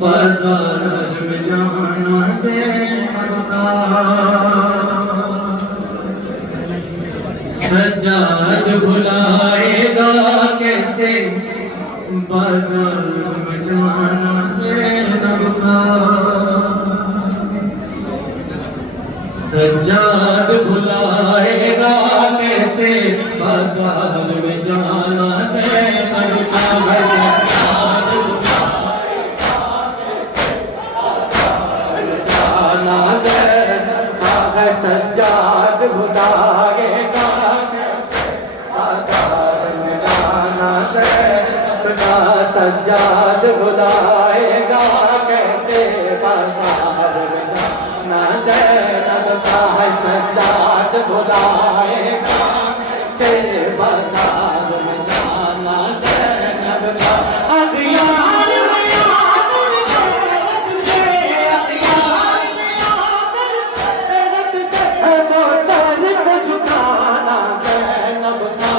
बाजार में जाना ज़ैनब का सज्जाद भुलाएगा कैसे। बाजार में जाना ज़ैनब का सज्जाद भुलाएगा कैसे। बाजार में जाना ज़ैनब का सज्जाद भुलाएगा बाजार में जाना ज़ैनब का। सज्जाद भुलाएगा कैसे। बाजार में जाना ज़ैनब का है। सज्जाद भुलाएगा से बाजार में जाना ज़ैनब का। अग़ियार में आकर गैरत से, अग़ियार में आकर गैरत से वो सर को झुकाना ज़ैनब का।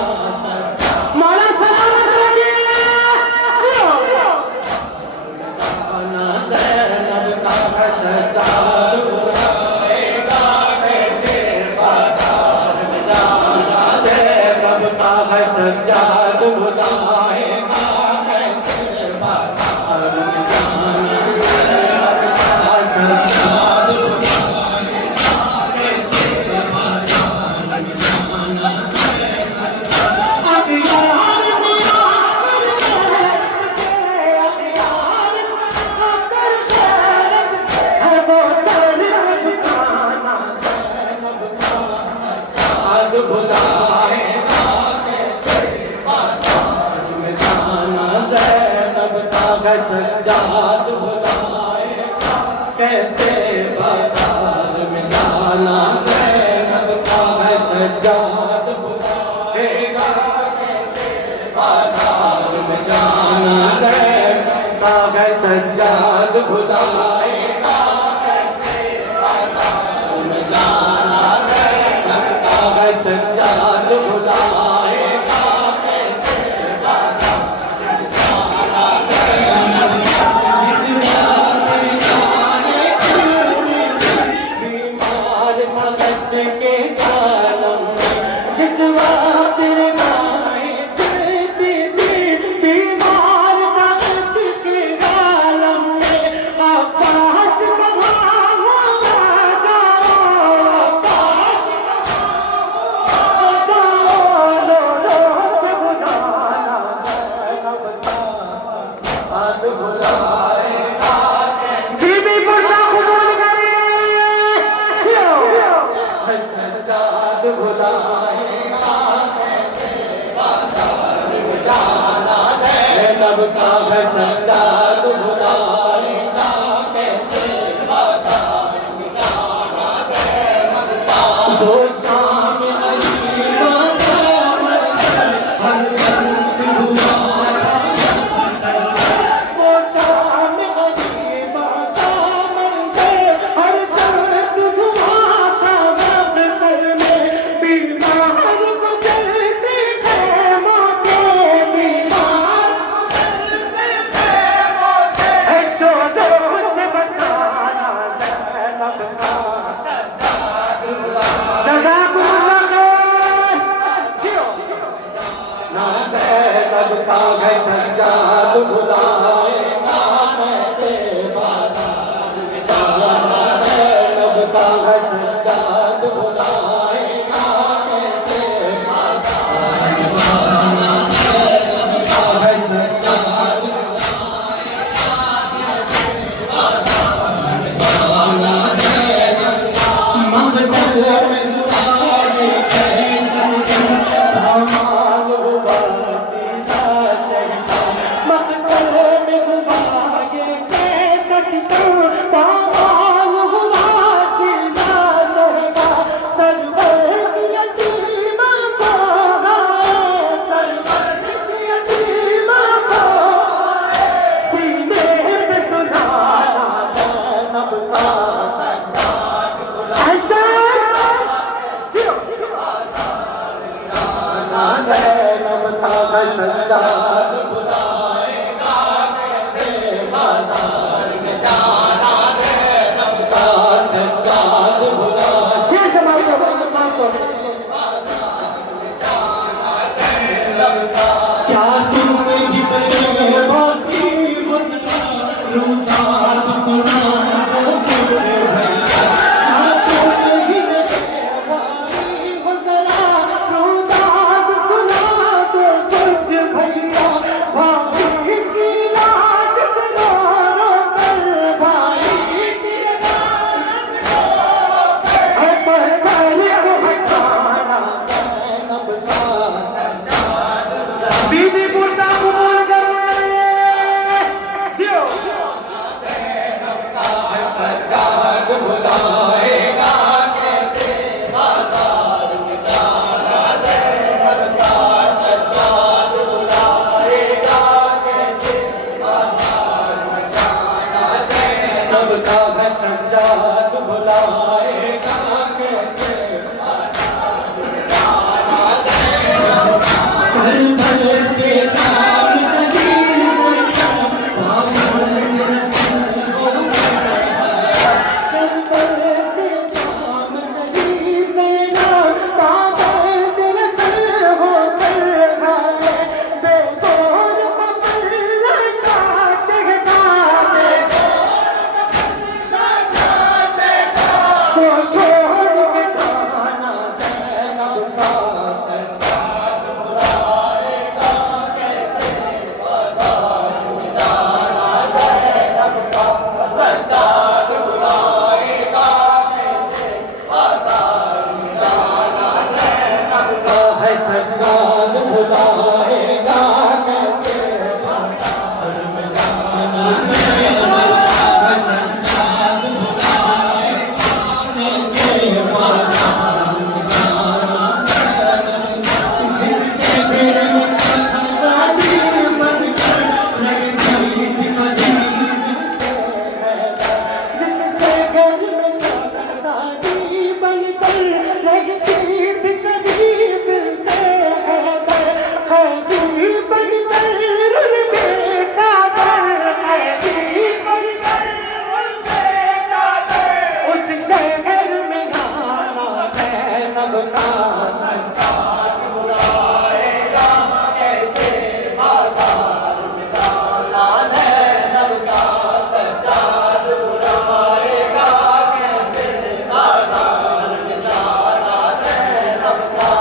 मौला सलामत रखिए। जाना ज़ैनब का है। सज्जाद भुलाएगा कैसे। बाजार में जाना ज़ैनब का है। सज्जाद भुलाएगा कैसे। बाजार में जाना ज़ैनब का। सज्जाद भुलाएगा कैसे। बाजार में जाना ज़ैनब का। अग़ियार में आकर गैरत से, अग़ियार में आकर गैरत है वो सर को झुकाना ज़ैनब का। सज्जाद भुलाएगा कैसे। बाजार में जाना ज़ैनब का है। सज्जाद भुलाएगा कैसे। बाजार में जाना ज़ैनब का है। सज्जाद भुलाएगा कैसे। बाजार में जाना ज़ैनब का है। सज्जाद भुलाएगा कैसे। बाजार में जाना ज़ैनब का है। सज्जाद भुलाएगा कैसे। बाजार में जाना ज़ैनब का। जिस रात जाने चलती थी बीमार था कश के कालम में। जिस रात माएँ चलती थी बीमार था कश के कालम में। अब्बास कहाँ हो आ जाओ। अब्बास आ जाओ। लो लो बुलाना ज़ैनब का। सज्जाद भुलाएगा बीबी पुरसा कबूल करिए। सज्जाद भुलाएगा कैसे। बाजार में जाना ज़ैनब का है। सज्जाद भुलाएगा कैसे। बाजार में जाना ज़ैनब का। जो शाम गरीबा का मंज़र हर संत हुआ था वो शाम गरीबा का मंज़र हर संत हुआ था मक़बर में। बीमार गुज़रते ख़ैमों के, बीमार गुज़रते ख़ैमों से शोरों से बचाना ज़ैनब का। सज्जाद जज़ाकुमुल्लाह खैर। ना ज़ैनब का है। सज्जाद भुलाएगा कैसे। बाजार में जाना ज़ैनब का है। सज्जाद भुलाएगा कैसे। बाजार में जाना ज़ैनब का है। सज्जाद भुलाएगा कैसे। बाजार में जाना ज़ैनब का। मक़दर में दुआएं कैसे दामाद हुआ सीधा शहीदा। मक़दर जैनब का है सज्जाद बुलाएगा कैसे करबल से शाम चली करबल से शाम चली ज़ैनब पाबंद रसूल होकर आए बेगौर पकड़ नशा शहदा को छोड़ के जाना ज़ैनब का सज्जाद बुलाएगा कैसे बाज़ार में जाना ज़ैनब का सज्जाद बुलाएगा कैसे बाज़ार में जाना ज़ैनब का है सज्जाद बुलाएगा कैसे बाज़ार में जाना ज़ैनब का है सज्जाद बुलाएगा कैसे बाज़ार में जाना जिस शहर में शहज़ादी बनकर लगती थी मदीने जिस शहर में शहज़ादी बनकर लगती थी करीब हैदर हैदी बनकर रुलके चादर हैदी बनकर रुलके चादर उस शहर में गाना ज़ैनब का सज्जाद बुलाएगा कैसे बाज़ार में जाना ज़ैनब का सज्जाद बुलाएगा कैसे बाज़ार में जाना ज़ैनब का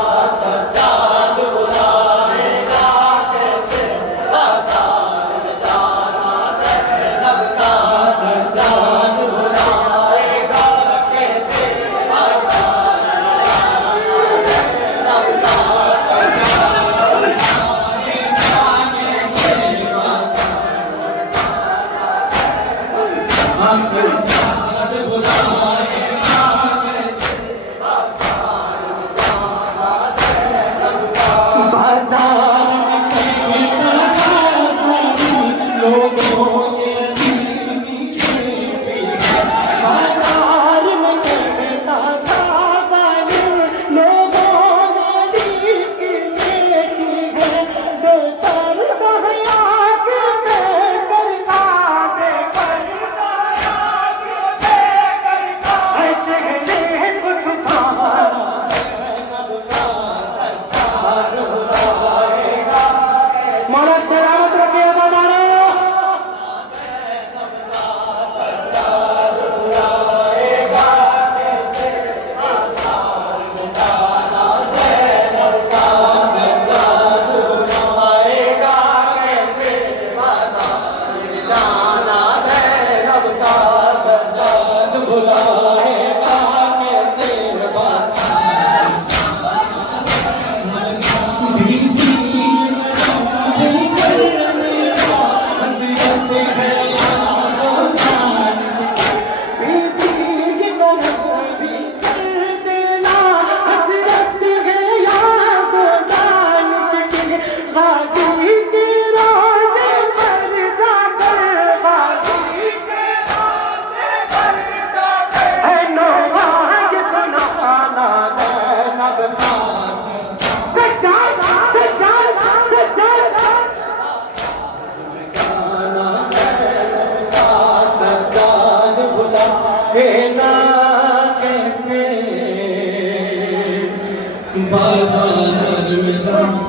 सज्जाद बुलाएगा कैसे बाज़ार में जाना ज़ैनब का सज्जाद बुलाएगा कैसे बाज़ार मौला सलामत रखे ज़माना कैसे बाजार में जाना